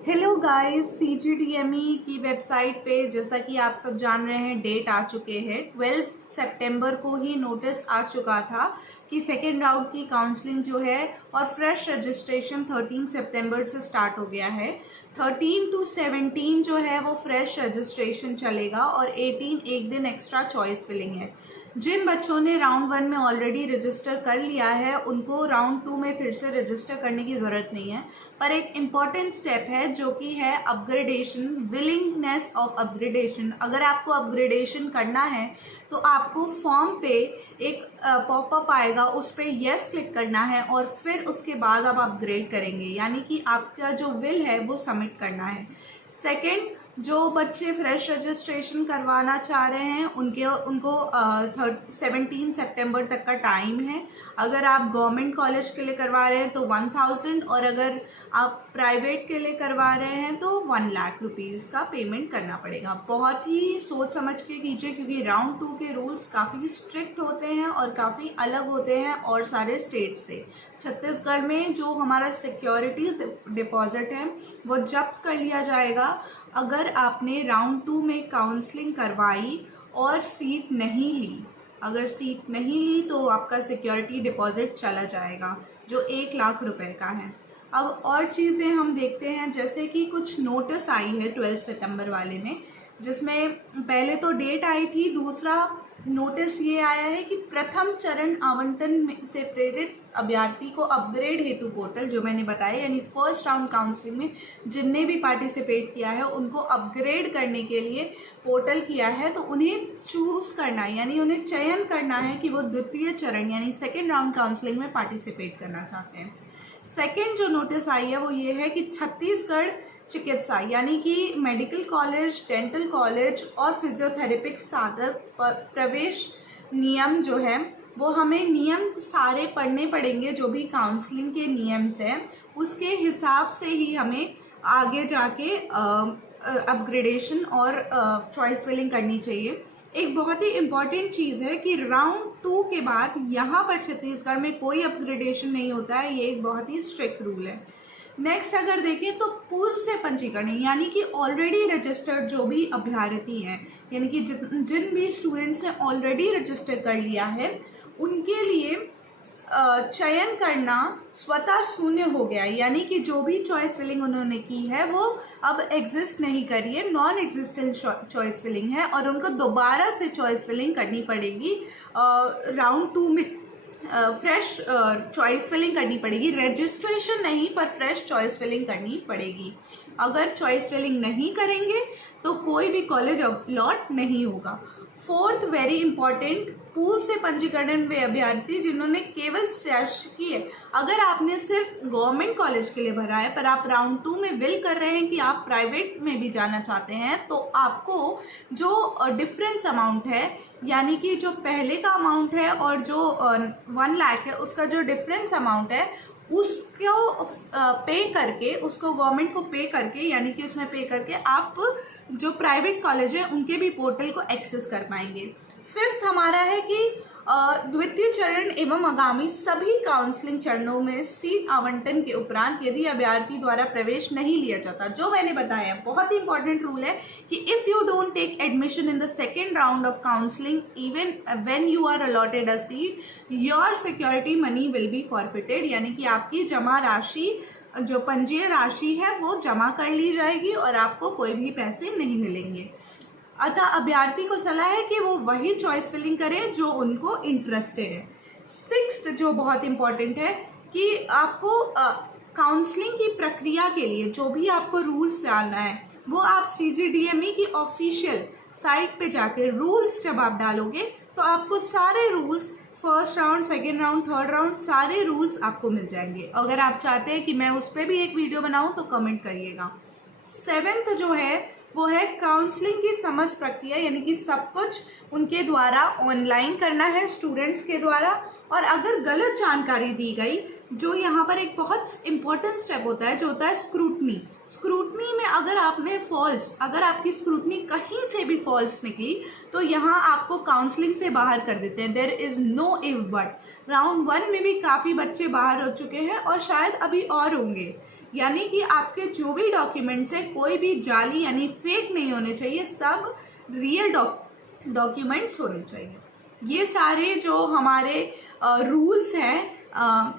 Hello guys, CGDME की website पे जैसा कि आप सब जान रहे हैं डेट आ चुके हैं। 12 सितंबर को ही नोटिस आ चुका था कि सेकेंड राउंड की काउंसलिंग जो है और फ्रेश रजिस्ट्रेशन 13 सितंबर से स्टार्ट हो गया है। 13 to 17 जो है वो फ्रेश रजिस्ट्रेशन चलेगा और 18 एक दिन एक्स्ट्रा चॉइस फिलिंग है। जिन बच्चों ने राउंड 1 में ऑलरेडी रजिस्टर कर लिया है उनको राउंड 2 में फिर से रजिस्टर करने की ज़रूरत नहीं है, पर एक इम्पॉर्टेंट स्टेप है जो कि है अपग्रेडेशन, विलिंगनेस ऑफ अपग्रेडेशन। अगर आपको अपग्रेडेशन करना है तो आपको फॉर्म पे एक पॉपअप आएगा, उस पर यस क्लिक करना है और फिर उसके बाद आप अपग्रेड करेंगे, यानी कि आपका जो विल है वो सबमिट करना है। सेकेंड, जो बच्चे फ्रेश रजिस्ट्रेशन करवाना चाह रहे हैं उनको 17 सितंबर तक का टाइम है। अगर आप गवर्नमेंट कॉलेज के लिए करवा रहे हैं तो 1000 और अगर आप प्राइवेट के लिए करवा रहे हैं तो 1 लाख रुपीज़ का पेमेंट करना पड़ेगा। बहुत ही सोच समझ के कीजिए क्योंकि राउंड 2 के रूल्स काफ़ी स्ट्रिक्ट होते हैं और काफ़ी अलग होते हैं और सारे स्टेट से। छत्तीसगढ़ में जो हमारा सिक्योरिटीज डिपॉजिट है वो जब्त कर लिया जाएगा अगर आपने राउंड 2 में काउंसलिंग करवाई और सीट नहीं ली। अगर सीट नहीं ली तो आपका सिक्योरिटी डिपॉजिट चला जाएगा जो 1 लाख रुपए का है। अब और चीज़ें हम देखते हैं, जैसे कि कुछ नोटिस आई है 12 सितंबर वाले में, जिसमें पहले तो डेट आई थी, दूसरा नोटिस ये आया है कि प्रथम चरण आवंटन से प्रेरित अभ्यर्थी को अपग्रेड हेतु पोर्टल, जो मैंने बताया यानी फर्स्ट राउंड काउंसलिंग में जिनने भी पार्टिसिपेट किया है उनको अपग्रेड करने के लिए पोर्टल किया है, तो उन्हें चूज करना है यानी उन्हें चयन करना है कि वो द्वितीय चरण यानी सेकेंड राउंड काउंसलिंग में पार्टिसिपेट करना चाहते हैं। सेकेंड जो नोटिस आई है वो ये है कि छत्तीसगढ़ चिकित्सा यानी कि मेडिकल कॉलेज, डेंटल कॉलेज और फिजियोथेरेपिक स्नातक प्रवेश नियम जो है वो हमें नियम सारे पढ़ने पड़ेंगे। जो भी काउंसलिंग के नियम्स हैं उसके हिसाब से ही हमें आगे जाके अपग्रेडेशन और चॉइस फिलिंग करनी चाहिए। एक बहुत ही इम्पॉर्टेंट चीज़ है कि राउंड 2 के बाद यहाँ पर छत्तीसगढ़ में कोई अपग्रेडेशन नहीं होता है, ये एक बहुत ही स्ट्रिक्ट रूल है। नेक्स्ट अगर देखें तो पूर्व से पंजीकरण यानी कि ऑलरेडी रजिस्टर्ड जो भी अभ्यर्थी हैं, यानी कि जिन भी स्टूडेंट्स ने ऑलरेडी रजिस्टर कर लिया है उनके लिए चयन करना स्वतः शून्य हो गया, यानी कि जो भी चॉइस फिलिंग उन्होंने की है वो अब एग्जिस्ट नहीं करी है, नॉन एग्जिस्टेंट चॉइस फिलिंग है और उनको दोबारा से चॉइस फिलिंग करनी पड़ेगी। राउंड 2 में फ्रेश चॉइस फिलिंग करनी पड़ेगी, रजिस्ट्रेशन नहीं पर फ्रेश चॉइस फिलिंग करनी पड़ेगी। अगर चॉइस फिलिंग नहीं करेंगे तो कोई भी कॉलेज अलॉट नहीं होगा। फोर्थ वेरी इंपॉर्टेंट, पूर्व से पंजीकरण वे अभ्यर्थी जिन्होंने केवल शासकीय, अगर आपने सिर्फ गवर्नमेंट कॉलेज के लिए भरा है पर आप राउंड 2 में विल कर रहे हैं कि आप प्राइवेट में भी जाना चाहते हैं तो आपको जो डिफरेंस अमाउंट है यानी कि जो पहले का अमाउंट है और जो 1 लाख है उसका जो डिफरेंस अमाउंट है उसको पे करके, उसको गवर्नमेंट को पे करके यानी कि उसमें पे करके आप जो प्राइवेट कॉलेज है उनके भी पोर्टल को एक्सेस कर पाएंगे। फिफ्थ हमारा है कि द्वितीय चरण एवं आगामी सभी काउंसलिंग चरणों में सीट आवंटन के उपरांत यदि अभ्यर्थी द्वारा प्रवेश नहीं लिया जाता, जो मैंने बताया बहुत ही इंपॉर्टेंट रूल है कि if you don't take admission in the second round of counselling even when you are allotted a seat, your security money will be forfeited, यानी कि आपकी जमा राशि, जो पंजीय राशि है वो जमा कर ली जाएगी और आपको कोई भी पैसे नहीं मिलेंगे। अतः अभ्यर्थी को सलाह है कि वो वही चॉइस फिलिंग करे जो उनको इंटरेस्टेड है। सिक्स्थ जो बहुत इंपॉर्टेंट है कि आपको काउंसलिंग की प्रक्रिया के लिए जो भी आपको रूल्स डालना है वो आप CGDME की ऑफिशियल साइट पे जाकर रूल्स जब आप डालोगे तो आपको सारे rules, first round, second round, third round, सारे रूल्स आपको मिल जाएंगे। अगर आप चाहते हैं कि मैं उस पर भी एक वीडियो बनाऊं तो कमेंट करिएगा। सेवेंथ जो है वो है काउंसलिंग की समस्त प्रक्रिया, यानी कि सब कुछ उनके द्वारा ऑनलाइन करना है स्टूडेंट्स के द्वारा, और अगर गलत जानकारी दी गई, जो यहाँ पर एक बहुत इंपॉर्टेंट स्टेप होता है जो होता है स्क्रूटनी। स्क्रूटनी में अगर आपने अगर आपकी स्क्रूटनी कहीं से भी फॉल्स निकली तो यहाँ आपको काउंसलिंग से बाहर कर देते हैं। There is no if but. Round 1 में भी काफ़ी बच्चे बाहर हो चुके हैं और शायद अभी और होंगे। यानी कि आपके जो भी डॉक्यूमेंट्स है कोई भी जाली यानी फेक नहीं होने चाहिए, सब रियल डॉक्यूमेंट्स होने चाहिए। ये सारे जो हमारे रूल्स हैं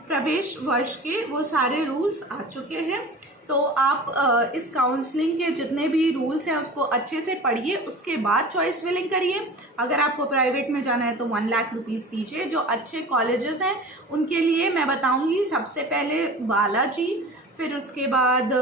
प्रवेश वर्ष के, वो सारे रूल्स आ चुके हैं। तो आप इस काउंसलिंग के जितने भी रूल्स हैं उसको अच्छे से पढ़िए, उसके बाद चॉइस फिलिंग करिए। अगर आपको प्राइवेट में जाना है तो 1 लाख रुपीज़ दीजिए। जो अच्छे कॉलेजेस हैं उनके लिए मैं बताऊंगी, सबसे पहले बालाजी, फिर उसके बाद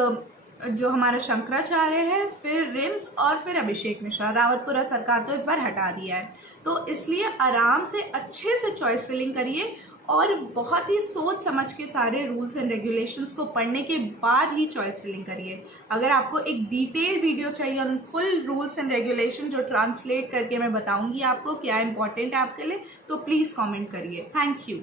जो हमारा शंकराचार्य है, फिर रिम्स और फिर अभिषेक मिश्रा। रावतपुरा सरकार तो इस बार हटा दिया है, तो इसलिए आराम से अच्छे से चॉइस फिलिंग करिए और बहुत ही सोच समझ के सारे रूल्स एंड रेगुलेशंस को पढ़ने के बाद ही चॉइस फिलिंग करिए। अगर आपको एक डिटेल वीडियो चाहिए on full rules and regulation जो ट्रांसलेट करके मैं बताऊंगी आपको क्या इंपॉर्टेंट है आपके लिए, तो प्लीज़ कमेंट करिए। Thank you.